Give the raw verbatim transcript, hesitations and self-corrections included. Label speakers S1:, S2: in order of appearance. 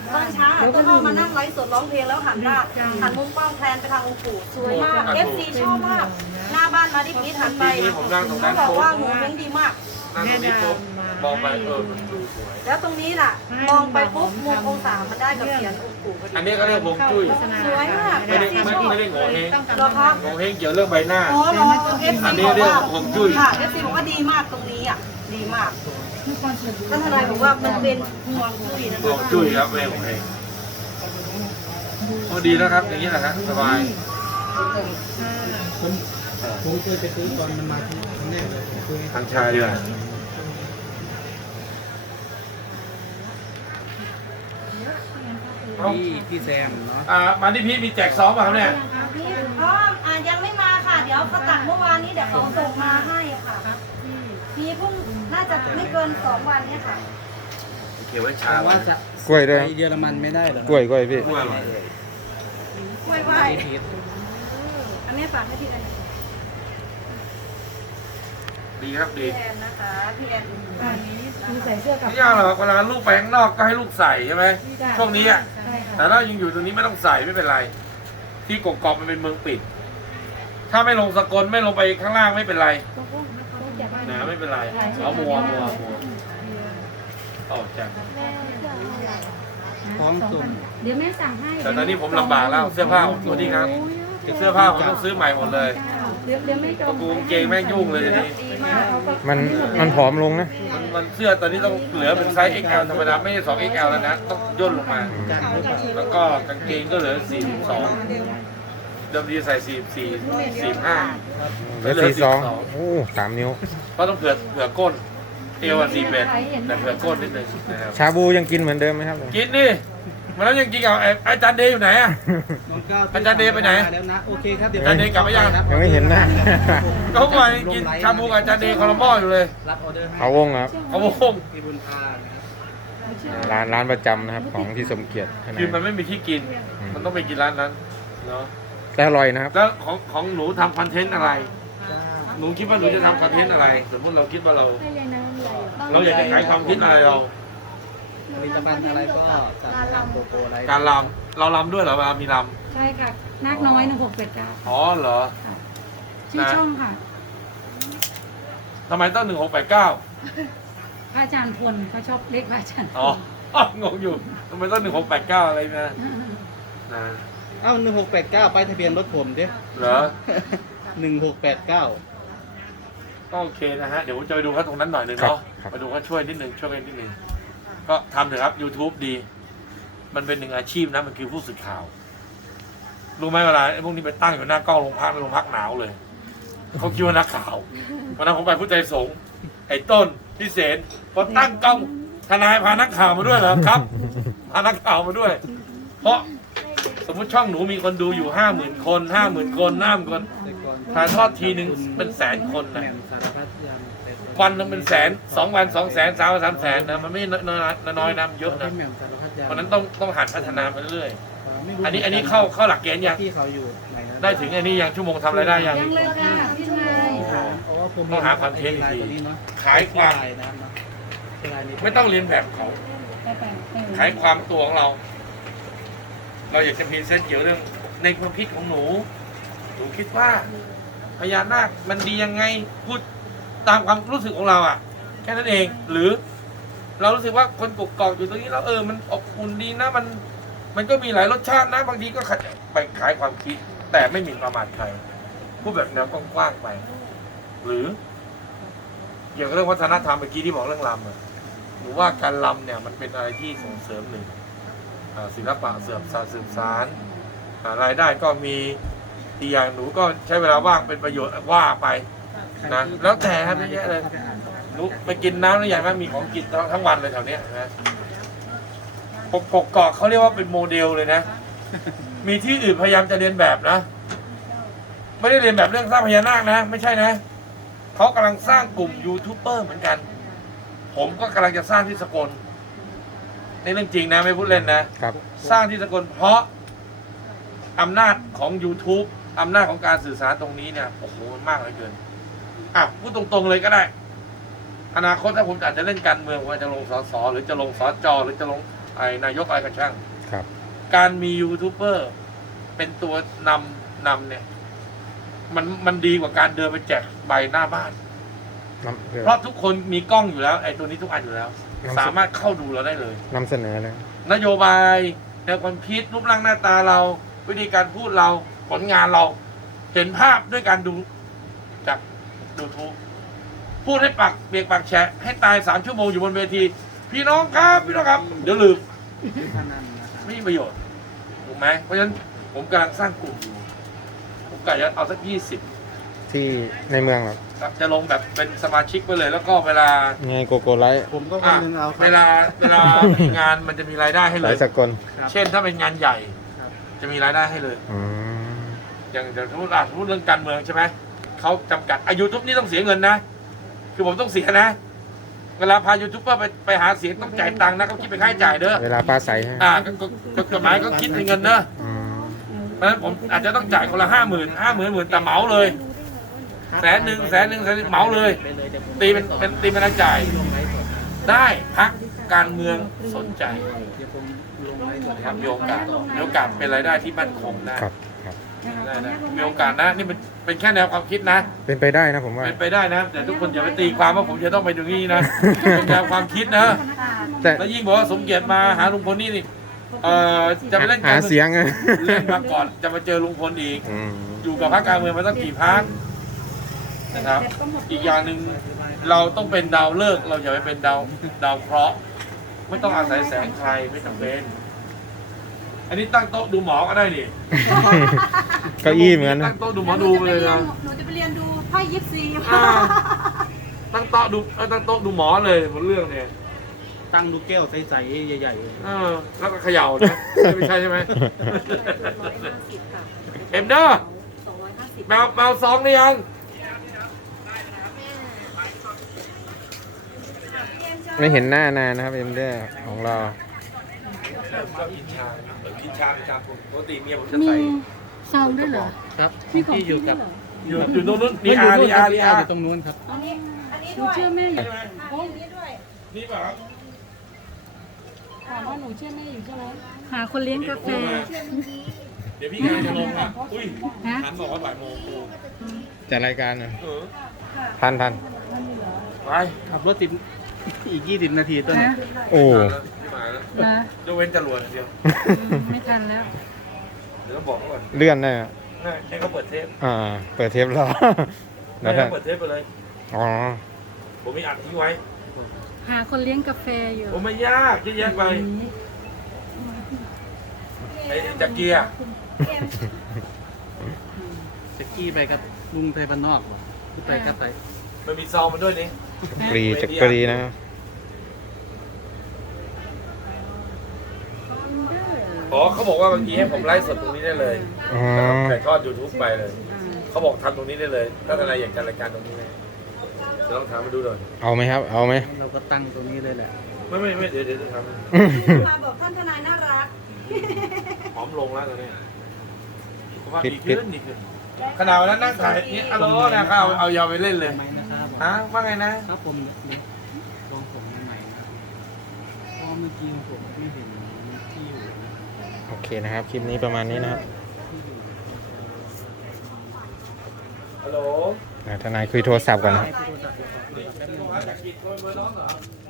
S1: ตอนเช้าต้องเข้ามานั่งไลฟ์สดร้องเพลงแล้วหันหน้าหันมุมกล้องแทนไปทางองค์ปู่สวยมาก เอฟ ซี ชอบมากหน้าบ้านมาดิพีทหันไปเขาบอกว่าหนูเลี้ยงดีมาก
S2: นั่งตรงนี้ปุ๊บมองไปเออมันดูสวย
S1: แล้วตรงนี้ล่ะมองไปปุ๊บมุมองศามันได้กับเสียงองค์ปู่พอดี
S2: อันนี้ก็เรียกฮวงจุ้ย
S1: สวยมาก
S2: ไม่ได้ไม่ไม่ได้โง่เฮง
S1: หรอครับ
S2: โง่เฮงเกี่ยวเรื่องใบหน้า
S1: อ๋อเหรอ เอฟ
S2: อัน
S1: ซี
S2: นี้
S1: บอก
S2: เรียก
S1: ว่า
S2: ฮวงจุ้ย
S1: ค่ะ เอฟ ซี บอกว่าดีมากตรงนี้อ่ะดีมากท่านทนายบอกว่ามันเป็นห่วงจุ้ยนะ
S2: ฮวงจุ้ยครับไม่โง่เฮงโอ้ดีแล้วครับอย่างนี้แหละครับสบาย
S3: ผมผมเคยไปซื้อตอนมันมาที่ครั้งแรกเลยผมเคย
S2: ทางชายดีกว่า
S3: พี่พี่แซมเนาะ
S2: อ่ามาที่พี่มีแจกซองป่ะครับเนี่ย
S1: พี่อ๋ออ่ายังไม่มาค่ะ เดี๋ยวประกาศเมื่อวานนี้เดี๋ยวเขาส่งมาให้ค่ะพี่เพิ่งน่าจะไม่เกินสองวันนี้ค่ะ
S2: เกี่ยวไว้ชา
S3: ว่าจะ
S4: กล้วยด้วย
S3: ไปเยอรมันไม่ได้เหรอก
S4: ล้วยกล้วยพี่
S2: กล้วยอร่อย
S1: กล้วยไหว
S3: พี่พีท
S1: อันนี้ฝากให้พี่แอน
S2: ดีครับดี
S1: พี่แอนนะคะพี่แอนมีใส่เสื้อกับ
S2: ไม่ยากหรอกเวลาลูกไปข้างนอกก็ให้ลูกใส่ใช่ไหมช่วงนี้อ่ะแต่ถ้ายังอยู่ตรงนี้ไม่ต้องใส่ไม่เป็นไรที่กกอกมันเป็นเมืองปิดถ้าไม่ลงสกลไม่ลงไปข้างล่างไม่เป็นไรนะไม่เป็นไรเอามัวมัวมัวออกจาก
S3: พร้อมส่ง
S5: เดี๋ยวแม่สั่งให้
S2: แต่ตอนนี้ผมลำบากแล้วเสื้อผ้าผมตัวนี้ครับเสื้อผ้าผมต้องซื้อใหม่หมดเลย
S5: เดี๋ยวเดี๋ยวไม่จ
S2: กระโปรงเกงแม่งยุ่งเลยทีนี้
S4: มันมันผอมลงนะ
S2: มันมันเสื้อตอนนี้ต้องเหลือเป็นไซส์ เอ็กซ์ แอล ธรรมดาไม่ใช่ สอง เอ็กซ์ แอล แล้วนะต้องย่นลงมา
S3: จันทร์หรือเปล่า
S2: แล้วก็กางเกงก็เหลือสี่สิบสองเดิมทีใส่สี่สิบสี่ สี่สิบห้า
S4: เหลือสี่สองโอ้สามนิ้ว
S2: เพราะต้องเผื่อเผื่อก้นเอวสี่เป็นแต่เผื่อก้นนิดนึงนะครับ
S4: ชาบูยังกินเหมือนเดิมไหมครับ
S2: กินดิมาแล้วยังกินกับไอ้อาจารย์เดย์อยู่ไหนอะ
S3: น้องก้าว
S2: อาจารย์เดย์ไปไหน
S3: แล้วนะโอเคครับเดี๋ยว
S2: อาจารย์เดย์กลับมายัง
S3: ครับ
S4: ยังไม่เห็นนะ
S2: เขาบอกว่ากินชาบูกับอาจารย์เดย์คอร์มออยู่เลย
S3: รับออเดอร์ให้
S4: เอาวงครับ
S2: เขาบอก
S3: พี่บุญพานะครับ
S4: ร้านร้านประจำนะครับของพี่สมเกียรติ
S2: คือมันไม่มีที่กิน มันต้องไปกินร้านนั้นเนาะ
S4: แต่อร่อยนะครับ
S2: แล้วของของหนูทำคอนเทนต์อะไร หนูคิดว่าหนูจะทำคอนเทนต์อะไร สมมติเราคิดว่าเรา เราอยากจะขายความคิดอะไรเรา
S3: ผลิตภัณฑ์อะไรก็สั่งตามโกโก้อะไร
S2: การลำเราลำด้วยเหรอเวลามีล
S5: ใช่ค่ะนักน้อยหนึ่งหกเป็ดเก้า
S2: ำอ๋อเหรอ
S5: ชื่อช่องค่ะ
S2: ทำไมต้องหนึ่งหกแปดเก้า
S5: พระอาจารย์พลเขาชอบเรียกพระอาจารย์พล
S2: อ๋อ งงอยู่ทำไมต้องหนึ่งหกแปดเก้าอะไรนะนะ
S3: เอ้าหนึ่งหกแปดเก้าไปทะเบียนรถผมดิ
S2: เหรอ
S3: หนึ่งหกแปดเก้า
S2: ก็โอเคนะฮะ เดี๋ยวผมจะไปดูเขาตรงนั้นหน่อยหนึงเนาะไปดูเขาช่วยนิดนึงช่วยกันนิดนึงก็ทำเถอะครับ YouTube ดี มันเป็นหนึ่งอาชีพนะ มันคือผู้สื่อข่าว รู้ไหมเวลาไอ้พวกนี้ไปตั้งอยู่หน้ากล้องโรงพักโรงพักหนาวเลย เขาคิดว่านักข่าววันนั้นผมไปผู้ใจสงฆ์ไอ้ต้นพี่เสนพอตั้งกล้องทนายพานักข่าวมาด้วยเหรอครับ พานักข่าวมาด้วย เพราะสมมติช่องหนูมีคนดูอยู่ห้าหมื่นคนห้าหมื่นคนห้าหมื่นคน
S3: แต่ก่อน
S2: ถ่ายทอดทีหนึ่งเป็นแสนคนนะ
S3: แหม่มสารพัดยำเป็ด
S2: วันหนึงเป็นแสนสองวันสองแสนสามวันสามแสนนะมันไม่น้อยๆน้อยๆนะมันเยอะนะ
S3: พี่แหม่มสารพัดยำ
S2: เพราะฉะนั้นต้องต้องหัดพัฒนาไปเรื่อย
S3: ไม่
S2: ๆ
S3: รู้
S2: อันนี้อันนี้เข้าเข้าหลักเกณฑ์ยัง
S3: ที่เขาอยู่ไหนนะ
S2: ได้ถึงอันนี้ยังชั่วโมงทำอะไรได้ยัง
S5: ยังเลยค่ะพี่ชาย
S3: เพราะว่าผม
S2: ต้องหาคอนเทนต์
S3: ไล
S2: ดี
S3: ตัวนี้เนาะ
S2: ขายความ
S3: ไลน์นะครับเนาะไลน์นี้
S2: ไม่ต้องเรียนแบบเขา
S5: ไปไปเออ
S2: ขายความตัวของเรา เราอยากจะพรีเซนต์เกี่ยวเรื่องในความคิดของหนู หนูคิดว่าพญานาคมันดียังไงพูดตามความรู้สึกของเราอ่ะ แค่นั้นเอง หรือ เรารู้สึกว่าคนกกอกอยู่ตรงนี้แล้วเออมันอบอุ่นดีนะมัน มันก็มีหลายรสชาตินะ บางทีก็ขัดไปขายความคิด แต่ไม่หมิ่นประมาทใครพูดแบบแนวกว้างๆไป หรือเกี่ยวกับเรื่องวัฒนธรรมเมื่อกี้ที่บอกเรื่องรำอะหนูว่าการรำเนี่ยมันเป็นอะไรที่ส่งเสริมหนึ่งอ่าศิลปะเสื่อมสานสืบสารอ่ารายได้ก็มีอีกอย่างหนูก็ใช้เวลาว่างเป็นประโยชน์ว่าไปนะแล้วแต่ครับเยอะแยะเลยหนูไปกินน้ำแล้วอย่างนั้นมีของกินทั้งวันเลยแถวเนี้ยนะกกกอกเขาเรียกว่าเป็นโมเดลเลยนะ มีที่อื่นพยายามจะเรียนแบบนะ ไม่ได้เรียนแบบเรื่องสร้างพญานาคนะไม่ใช่นะเขากำลังสร้างกลุ่มยูทูบเบอร์เหมือนกัน ผมก็กำลังจะสร้างที่สกลในเรื่องจริงนะไม่พูดเล่นนะครับ สร้างที่สกลเพราะอำนาจของ YouTube อำนาจของการสื่อสารตรงนี้เนี่ยโอ้โหมันมากเหลือเกินอ่ะพูดตรงๆเลยก็ได้ อนาคตถ้าผมอาจจะเล่นการเมืองว่าจะลงสสหรือจะลงสจหรือจะลงไอ้นายกอะไรกันช่าง
S4: ครับ
S2: การมียูทูบเบอร์เป็นตัวนำนำเนี่ย มันมันดีกว่าการเดินไปแจกใบหน้าบ้าน
S4: นำ
S2: เพราะทุกคนมีกล้องอยู่แล้วไอ้ตัวนี้ทุกอันอยู่แล้ว สามารถเข้าดูเราได้เลย
S4: นำเสนอเลย
S2: นโยบายแนวความคิดรูปร่างหน้าตาเรา วิธีการพูดเราผลงานเรา เห็นภาพด้วยการดูจากดูทูบพูดให้ปากเบียกปากแฉะให้ตายสามชั่วโมงอยู่บนเวที พี่น้องครับพี่น้องครับ เดี๋ยวลืม
S3: พนันนะครับ
S2: ไม่มีประโยชน์ถูกไหมเพราะฉะนั้นผมกำลังสร้างกลุ่มอยู่ผมกะจะเอาสักยี่สิบ
S4: ที่ในเมืองครับ
S2: จะลงแบบเป็นสมาชิกไปเลย แล้วก็เวลา
S4: ไงโกโก้ไลท์
S3: ผมก็คนหนึงเอาครับ
S2: เวลาเวลามีงานมันจะมีรายได้ให้เล
S4: สาย ยสกล
S3: ครับ
S2: เช่นถ้าเป็นงานใหญ่
S3: ครับ
S2: จะมีรายได้ให้เลย
S4: อืม
S2: อย่างอย่างสมมติอ่ะสมมติเรื่องการเมืองใช่ไหมเขาจำกัดอายุทุบนี่ต้องเสียเงินนะ คือผมต้องเสียนะ เวลาพายูทูบเบอร์ไปไปหาเสียงต้องจ่ายตังค์นะเขาคิดเป็นค่าใช้จ่ายเด้อ
S4: เวลาปลาใสฮะ
S2: อ่าก็ก็ก็กฎหมายก็คิดเป็นเงินเด้อ
S4: อืม
S2: เพราะฉะนั้นผมอาจจะต้องจ่ายคนละห้าหมื่นห้าหมื่นหมื่นแต่เหมาเลย แสนหนึ่งแสนหนึ่งแสนหนึ่งเหมาเลย
S3: ไปเลยเดี๋ยวผม
S2: ตีเป็นเป็นตีเป็นรายจ่าย
S3: ลงไลฟ์สด
S2: ได้พักการเมืองสนใจ
S3: เดี๋ยวผมลงไลฟ์สด
S2: ครับมีโอกาสมีโอกาสเป็นรายได้ที่มั่นคงได้
S4: ครับครับ
S2: ได้นะมีโอกาสนะนี่เป็นเป็นแค่แนวความคิดนะ
S4: เป็นไปได้นะผมว่า
S2: เป็นไปได้นะ แต่ทุกคนอย่าไปตีความว่าผมจะต้องไปตรงนี้นะ เป็นแนวความคิดนะ
S4: แต่
S2: แล้วยิ่งบอกว่าสมเกียรติมาหาลุงพลนี่นี่เอ่อจะไปเล่น
S4: หาเสียงไง
S2: เล่นมาก่อนจะมาเจอลุงพลอีก
S4: อืม
S2: อยู่กับพรรคการเมืองมาตั้งกี่พักนะครับ อีกอย่างหนึ่งเราต้องเป็นดาวฤกษ์เราอย่าไปเป็นดาวดาวเคราะห์ไม่ต้องอาศัยแสงใครไม่จำเป็น อันนี้ตั้งโต๊ะดูหมอก็ได้นี่
S4: เก้าอี้เหมือน
S2: ตั้
S4: นะ
S2: งโต๊ะดูหมอดูไปเลยนะ
S1: หนูจะไปเรียนดูไพ่ยิปซี
S2: อ่าตั้งโต๊ะดูเออตั้งโต๊ะดูหมอเลยหมดเรื่องเนี่ย
S3: ตั้งดูแก้วใสๆใหญ่ๆเลย
S2: เออแล้วก็เขย่านะไม่ใช่ใช่ไหมเอ็มเดอร์
S1: สองร้อยห้าสิบ
S2: แมวแมวซองหรือยัง
S4: ไม่เห็นหน้านานนะครับเอ็มเดอร์ของเรา
S2: ก็กินชากินชาเป็นชาปกติเมียผมจะ
S5: มี
S2: ใส่
S5: ซองด้วยเหรอ
S3: ครับ
S5: มีของ
S3: ที่อยู่กับ
S2: อยู่อยู่ตรงนู้นดีอาร์ดีอาร์ดีอาร์
S3: อยู่ตรงนู้นครับ
S1: อันนี้อันนี้
S5: หนู
S1: ด้วย
S5: เชื่อแม่อยู่
S1: โอ้ยนี้ด้วย
S2: นี่เปล่าครับ
S5: ถามว่าหนูเชื่อแม่อยู่ใช่ไหมหาคนเลี้ยงกาแฟ
S2: เดี๋ยวพี่กำลังจะลงอ่ะอุ้ย
S5: ฮะ
S2: หันบอกว่าบ่ายโมงครู
S4: จัดรายการนะ
S2: เออ
S4: พันพัน
S2: ไป
S3: ขับรถติดอีกยี่สิบนาทีต้น
S5: ฮะ
S4: โอ้
S2: มาแล้วพี่มาแล้ว
S5: นะ
S2: ยกเว้นจรวดอย่างเดียว
S5: อืมไม่ทันแล้ว
S2: เดี๋ยวต้องบอกเขาก่อน
S4: เลื่อนได้อะ
S2: ให้เขาเปิดเทป
S4: อ่า เปิดเทปรอ
S2: ให้
S4: แล้วถ้า
S2: เขาเปิดเทปไปเลย
S4: อ๋อ
S2: ผมมีอัดทิ้งไว้
S5: หาคนเลี้ยงกาแฟอยู่
S2: ผมไม่ยากเยอะแยะไปไอ้จักรียร์
S3: จะกี้ไปกับลุงไทยบ้านนอกเหรอคือไปกับไป
S2: มันมีซองมันด้วยนี่
S4: กรีจักรีนะ
S2: อ๋อเขาบอกว่าบางทีให้ผมไลฟ์สดตรงนี้ได้เลย
S4: อ๋อ
S2: ถ่ายทอดยูทูบไปเลย เขาบอกทำตรงนี้ได้เลย ถ้าทนายอยากจัดรายการตรงนี้ไหมเดี๋ยวลองถามมาดูหน่อย
S4: เอาไหมครับ เอาไหม
S3: เราก็ตั้งตรงนี้เลยแหละ
S2: ไม่ไม่ไม่เดี๋ยวเดี๋ยวจะท
S1: มาบอกท่านทนายน่ารัก
S2: ำหอมลงแล้วตอนนี้ผมว่าดีขึ้นดีขึ้นขนาดวันนั้นนั่งถ่ายนี่อะโลนะเขาเอาเอายาวไปเล่นเลย
S3: ไหมนะครับ
S2: ฮะว่าไงนะ
S3: ครับผมลองผมใหม่นะเพราะเมื่อกี้ผมไม่เห็นที่อยู่นะ
S4: โอเคนะครับ คลิปนี้ประมาณนี้นะครับ
S2: ฮัลโหล
S4: อ่าทนายคุยโทรศัพท์ก่อนนะครับ
S3: ให้ผู้โทรศัพท์เดี๋ยวก่อน
S2: นี่โทรหาจากกิจโทรเบอร์น้องเหรอ